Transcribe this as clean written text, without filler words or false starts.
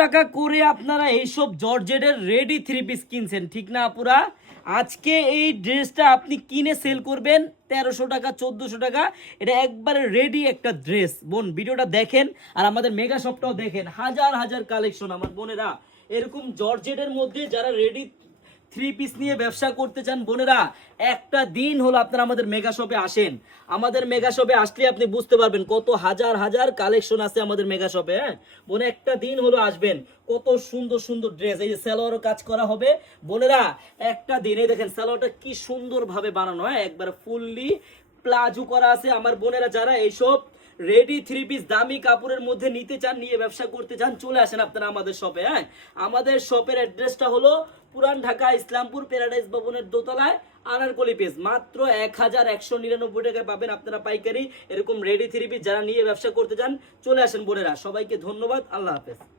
টাকা করে আপনারা এইসব জর্জেটের রেডি থ্রি পিস কিনছেন, ঠিক না আপুরা? আজকে এই ড্রেসটা আপনি কিনে সেল করবেন 1300 টাকা, 1400 টাকা। এটা একবারে রেডি একটা ড্রেস। বোন, ভিডিওটা দেখেন আর আমাদের মেগা শপটাও দেখেন, হাজার হাজার কালেকশন আমার বোনেরা। এরকম জর্জেটের মধ্যে যারা রেডি থ্রি পিস নিয়ে ব্যবসা করতে চান বোনেরা, একটা দিন হলো আপনারা আমাদের মেগা শপে আসেন। আমাদের মেগা শপে আসলে আপনি বুঝতে পারবেন কত হাজার হাজার কালেকশন আছে আমাদের মেগা শপে। হ্যাঁ বোনে, একটা দিন হলো আসবেন, কত সুন্দর সুন্দর ড্রেস। এই যে সালোয়ারও কাজ করা হবে বোনেরা, একটা দিন। এই দেখেন সালোয়ারটা কি সুন্দর ভাবে বানানো, হ্যাঁ একবার ফুললি প্লাজো করা আছে। আমার বোনেরা যারা এইসব রেডি থ্রি পিস দামি কাপড়ের মধ্যে নিতে চান, নিয়ে ব্যবসা করতে চান, চলে আসেন আপনারা আমাদের শপে। হ্যাঁ, আমাদের শপের অ্যাড্রেসটা হলো পুরান ঢাকা ইসলামপুর প্যারাডাইস ভবনের দোতলায়, আনারকলি পেজ। মাত্র 1199 টাকায় পাবেন আপনারা পাইকারি এরকম রেডি থ্রি পিস। যারা নিয়ে ব্যবসা করতে চান চলে আসেন বোনেরা। সবাইকে ধন্যবাদ, আল্লাহ হাফেজ।